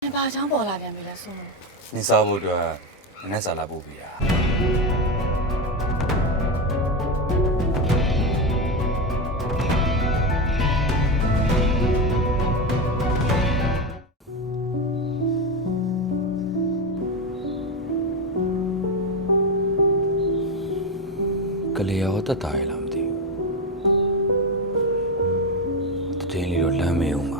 ။ဘာချောင်းပေါ်လာပြန်ပြီလဲဆိုလို့နေစားမှုအတွက်နည်းနည်းစာလာပို့ပြရကလေးရောတက်တာရလားမသိဘူးတည်င်းလေးတော့လမ်းမေးအောင်ပါ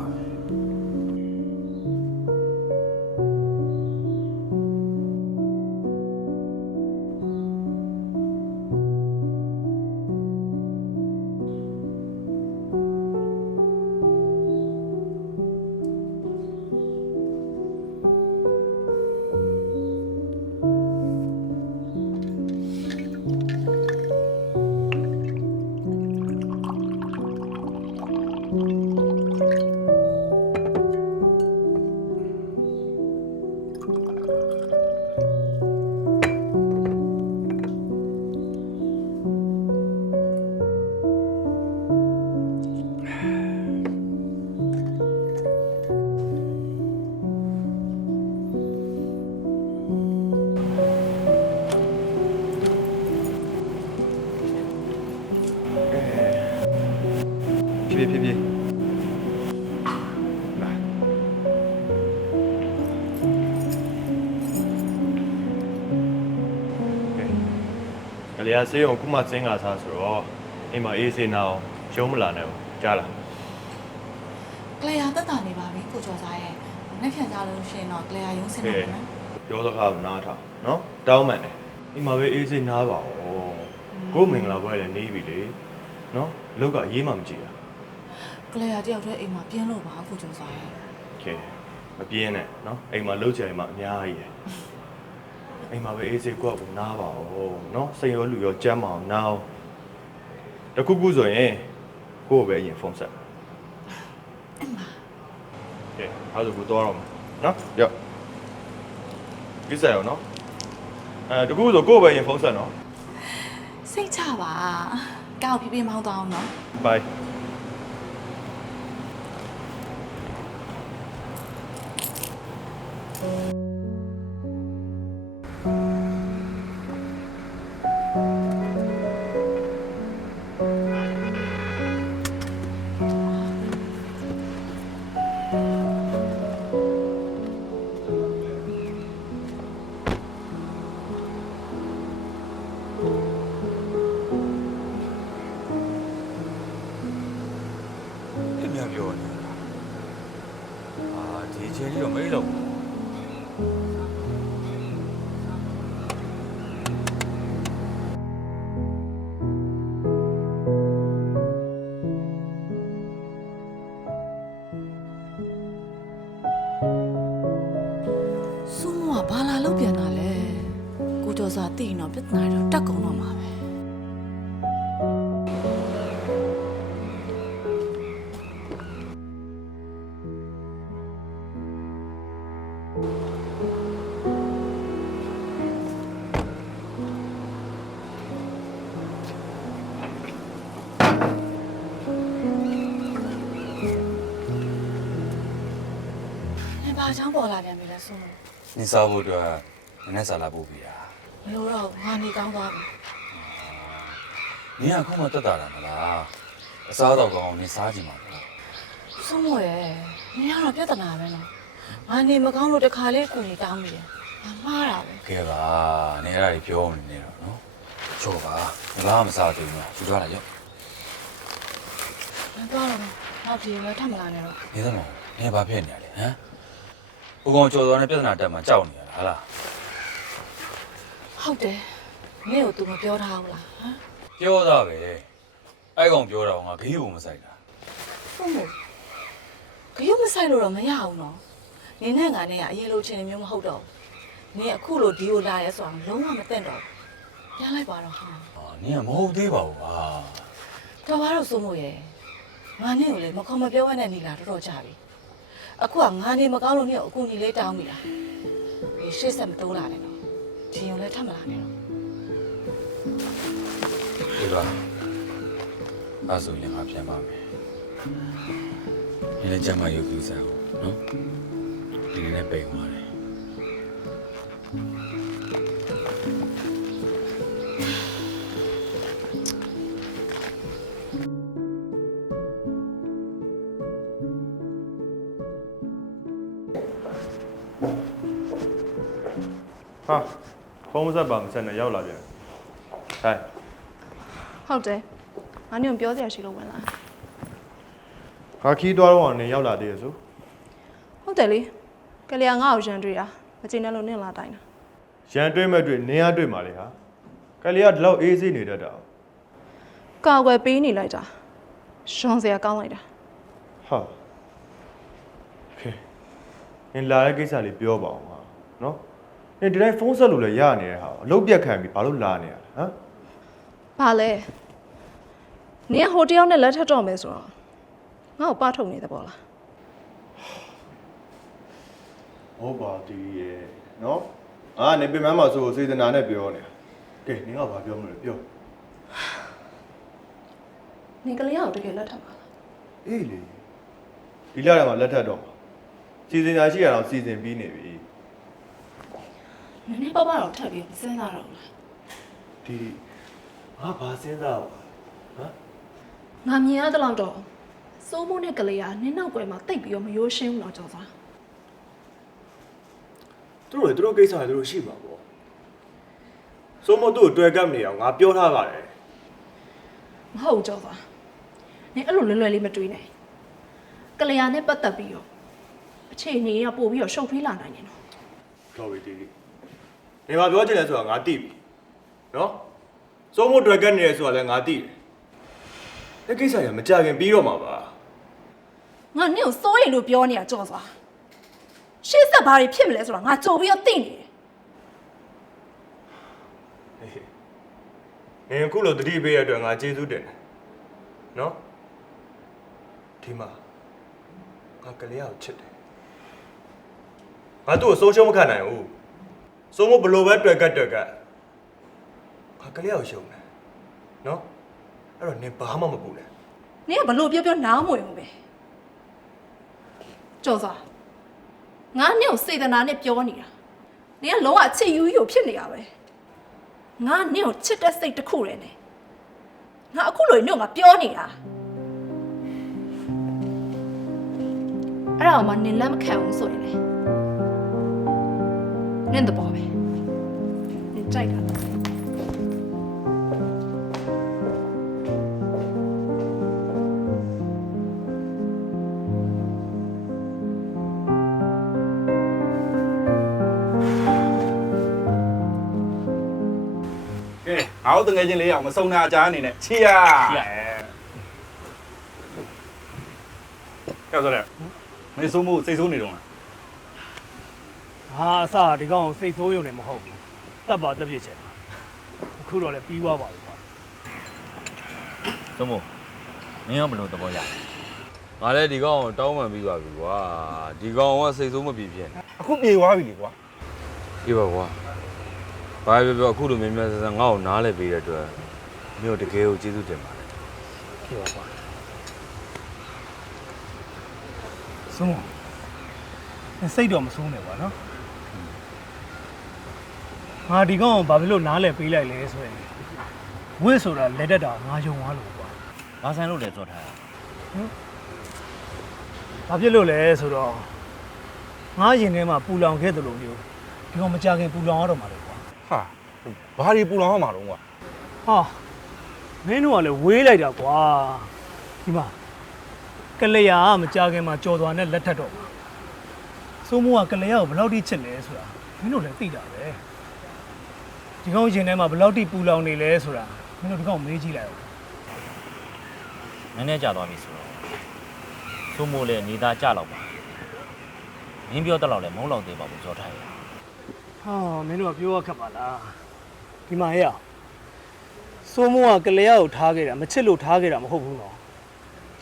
ပဲဖြည်းဖြည်းဖြည်းလာကဲကလေးကစေးအောင်ခုမှစင်းကားစားဆိုတော့အိမ်မှာအေးစေးနာအောင်ရုံးမလာနဲ့ဘူးကြားလား။ကလေးရတက်တာနေပါပြီကိုကျော်စားရဲ့။နှစ်ဖြန်ကြလို့ရှိရင်တော့ကလေးရရုံးစင်ကဲနေတယ်နော်ပြောစကားကိုနားထောင်နော်တောင်းမှန်တယ်အိမ်မှာပဲအေးစေးနားပါဦးကို့မင်္ဂလာပွဲလည်းနေပြီလေနော်လောက်ကရေးမှမကြည့်တာ။ ကလေးရတယောက်တည်းအိမ်မှာပြင်းလို့ပါကိုကျော်စားရဲ့ကဲမပြင်းနဲ့နော်အိမ်မှာလှုပ်ချင်မှအများကြီးရယ်အိမ်မှာပဲအေးစေးကိုယ့်အကူနားပါဦးနော်စိတ်ရောလူရောကြမ်းမအောင်နားအောင်တခုခုဆိုရင်ကိုယ့်ကိုပဲအရင်ဖုန်းဆက်။အင်းပါကဲအဲ့ဒါကိုတော့တော့မယ်နော်ရောက်ကိစ္စရောနော်အဲတခုဆိုကိုယ့်ကိုပဲအရင်ဖုန်းဆက်နော်။စိတ်ချပါ။ကောက်ဖြည်းဖြည်းမောင်းသွားအောင်နော်ဘို ပြဿနာတော့တက်ကုန်တော့မှာပဲ။။ဘာချောင်းပေါ်လာပြန်ပြီလဲဆိုလို့ နေစားမှုအတွက်နည်းနည်းစာလာပို့ပြရ မလို့တော့ငါနေကောင်းသွားပြီနင်ကခုမှတက်တာလားမလားအစားတော့ကောင်းအောင်နေစားကြည့်ပါလား။ဆုံးမရဲ့။နေရတော့ပြဿနာပဲနော်။ငါနေမကောင်းလို့တခါလေးကိုနေတောင်းမိတယ်။ငါမှားတာပဲကဲပါနေရတာကြီးပြောနေနေတော့နော်ချောပါငါမစားသေးဘူးနော်ယူသွားလိုက်ရော။ငါသွားတော့မယ်။နောက်ပြေလည်းထပ်မလာနဲ့တော့နေသမောင်နေဘာဖြစ်နေရလဲဟမ်ဘုကောင်ကျော်သွားတဲ့ပြဿနာတက်မှာကြောက်နေရတာဟာလား။ ဟုတ်တယ်။မင်းကို तू မပြောထားဘူးလားဟမ်ပြောသားပဲအဲ့ကောင်ပြောတာကငါဂေးကိုမဆိုင်တာ။ဆုံးမ။ခရုမဆိုင်လို့တော့မရဘူးနော်။နင်းနဲ့ငါနဲ့ကအရင်လိုချင်နေမျိုးမဟုတ်တော့ဘူး။နင်းအခုလိုဒီကိုလာရဲဆိုတာလုံးဝမသိတော့ဘူး။ပြန်လိုက်ပါတော့ဟာအာနင်ကမဟုတ်သေးပါဘူးဟာ။တော်ပါတော့ဆုံးမရဲ့။ငါနဲ့ကိုလေမခေါ်မပြောရတဲ့နေလာတော်တော်ကြာပြီ။အခုကငါနေမကောင်းလို့နင်းကိုအကူကြီးလေးတောင်းမိတာ။ဒီရှေ့ဆက်မတိုးလာနဲ့နော်။ ဒီုံလည်းထပ်မလာနဲ့တော့ဒီပါအဲ့ဆိုရင်ငါပြန်ပါမယ်ဒီလည်းကြမ်းမရုပ်ကြီးစားအောင်နော်ဒီနေ့လည်းပိန်သွားတယ်ဟာ ဖုန်းမဆက်ပါမဆက်နဲ့ရောက်လာပြန်ဟဲ့ဟုတ်တယ်ငါညွန့်ပြောစရာရှိလို့ဝင်လာဟာခီးသွားတော့နေရောက်လာသေးရဆိုဟုတ်တယ်လေကလေးကငါ့ကိုရန်တွေ့တာမကျေနပ်လို့နင့်လာတိုင်းတာရန်တွေးမဲ့တွေနင်းရတွေးမှာလေဟာကလေးကဒီလောက်အေးဆေးနေတတ်တာကာကွယ်ပေးနေလိုက်တာရှွန်စရာကောင်းလိုက်တာဟာဟဲ့နင်လာတဲ့ကိစ္စလေးပြောပါအောင်ဟာနော် နင်ဒီတိုင်းဖုန်းဆက်လို့လည်းရနေတဲ့ဟာအလုပ်ပြတ်ခံပြီးဘာလို့လာနေရလဲဟမ်ဘာလဲနင်ကဟိုတယောက်နဲ့လက်ထပ်တော့မယ်ဆိုတော့ငါ့ကိုပါထုတ်နေတဲ့ပေါ့လားဟုတ်ပါသေးရဲ့နော်အာနေပြင်မမှာဆိုစေတနာနဲ့ပြောနေတာကဲနင်ကဘာပြောမလို့လဲပြောနင်ကလေးကိုတကယ်လက်ထပ်ပါလားအေးလေဒီလာရမှာလက်ထပ်တော့မှာစီစဉ်ညာရှိရအောင်စီစဉ်ပြီးနေပြီ နင်နဲ့ပေါ့ပါတော့ထပ်ပြီးမစဉ်းစားတော့ဘူးလားဒီငါဘာစဉ်းစားပါဟမ်ငါမြင်ရတဲ့လောက်တော့စိုးမိုးနဲ့ကလေးကနင်းနောက်ွယ်မှာတိတ်ပြီးတော့မရိုးရှင်းဘူးတော့ကြော်စားသူတို့လည်းသူတို့ကိစ္စတွေသူတို့ရှိမှာပေါ့စိုးမသူ့ကိုတွေ့ကပ်နေအောင်ငါပြောထားပါတယ်မဟုတ်ဘူးကြော်စားနင်အဲ့လိုလွယ်လွယ်လေးမတွေးနဲ့ကလေးကနဲ့ပတ်သက်ပြီးတော့အခြေအနေကပို့ပြီးတော့ရှုပ်ထွေးလာနိုင်တယ်နော်တော်ပြီတီတီ နေမှာပြောချင်တယ်ဆိုတာငါသိပြီနော်စိုးမတွေ့ကပ်နေတယ်ဆိုတာလည်းငါသိတယ်အဲ့ကိစ္စကမကြခင်ပြီးတော့မှာပါငါနင့်ကိုစိုးရိမ်လို့ပြောနေတာကြော်စားရှေ့ဆက်ဘာတွေဖြစ်မလဲဆိုတာငါကြုံပြီးတော့သိနေတယ်နင်အခုလိုတတိပေးရတဲ့အတွက်ငါကျေးဇူးတင်တယ်နော်ဒီမှာငါကလေးအောင်ချစ်တယ်ငါသူ့ကိုဆုံးရှုံးမခံနိုင်ဘူး စိုးမဘလို့ပဲတွေ့ကပ်တွေ့ကပ်ငါကလေးအောင်ရှုံးတယ်နော်အဲ့တော့နင်ဘာမှမပူနဲ့နင်ကဘလို့ပြောပြောနားမဝင်ဘူးပဲကြော်စားငါနင့်ကိုစေတနာနဲ့ပြောနေတာနင်ကလုံးဝအချစ်ယူယူဖြစ်နေတာပဲငါနင့်ကိုချစ်တဲ့စိတ်တစ်ခုတည်းနဲ့ငါအခုလိုညို့ငါပြောနေတာအဲ့ဒါမှနင်လက်မခံဘူးဆိုရင်လေ နင်တဘောပဲနင်ကြိုက်တာလားကဲငါတို့တငယ်ချင်းလေးအောင်မစုံနာကြားအနေနဲ့ချီရချီရပြောဆိုတယ်မင်းစိုးမှုစိတ်ဆိုးနေတော့လား ဟာအစဒီကောင်စိတ်ဆိုးရုံနဲ့မဟုတ်ဘူးတတ်ပါတက်ပြစ်ချင်အခုတော့လည်းပြီးသွားပါပြီကွာသုံးမို့မင်းရောဘယ်လိုသဘောရလဲငါလည်းဒီကောင်ကိုတောင်းပန်ပြီးပါပြီကွာဒီကောင်ကစိတ်ဆိုးမပြေဖြစ်နေအခုပြေသွားပြီလေကွာအေးပါကွာဘာပဲပြောအခုလိုမြင်မြင်ဆန်းဆန်းငါ့ကိုနားလဲပေးတဲ့အတွက်မြို့တကယ်ကိုကျေးဇူးတင်ပါတယ်ဖြစ်ပါကွာဆုံးစိတ်တော့မဆုံးနဲ့ကွာနော် ငါဒီကောင်ကိုဘာဖြစ်လို့နားလဲပေးလိုက်လဲဆိုရင်ဝစ်ဆိုတာလက်တက်တာငါယုံသွားလို့ကွာဘာဆိုင်လို့လဲပြောထားတာဘာဖြစ်လို့လဲဆိုတော့ငါရင်ထဲမှာပူလောင်ခဲ့တယ်လို့မျိုးဒီကောင်မကြခင်ပူလောင်ရတော့မှာလေကွာဟာဘာဒီပူလောင်အောင်မှာတော့ကွာဟာမင်းတို့ကလည်းဝေးလိုက်တာကွာဒီမှာကလျာကမကြခင်မှာကြော်သွားနဲ့လက်ထက်တော့မှာစိုးမိုးကကလျာကိုဘယ်လောက်ထိချစ်လဲဆိုတာမင်းတို့လည်းသိတာပဲ ဒီကောင်ရင်ထဲမှာဘယ်လောက်ထိပူလောင်နေလဲဆိုတာမင်းတို့ဒီကောင်မေးကြည့်လိုက်အောင်နည်းနည်းကြာသွားပြီဆိုတော့သို့မို့လဲနေသားကြတော့ပါမင်းပြောတော့လည်းမဟုတ်တော့သေးပါဘူးကြောထားရဟာမင်းတို့ကပြောရခက်ပါလားဒီမှာဟဲ့စိုးမိုးကကလျာကိုထားခဲ့တာမချစ်လို့ထားခဲ့တာမဟုတ်ဘူးနော်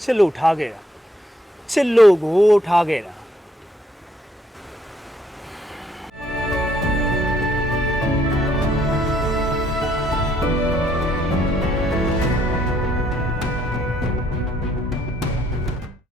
ချစ်လို့ထားခဲ့တာချစ်လို့ကိုထားခဲ့တာ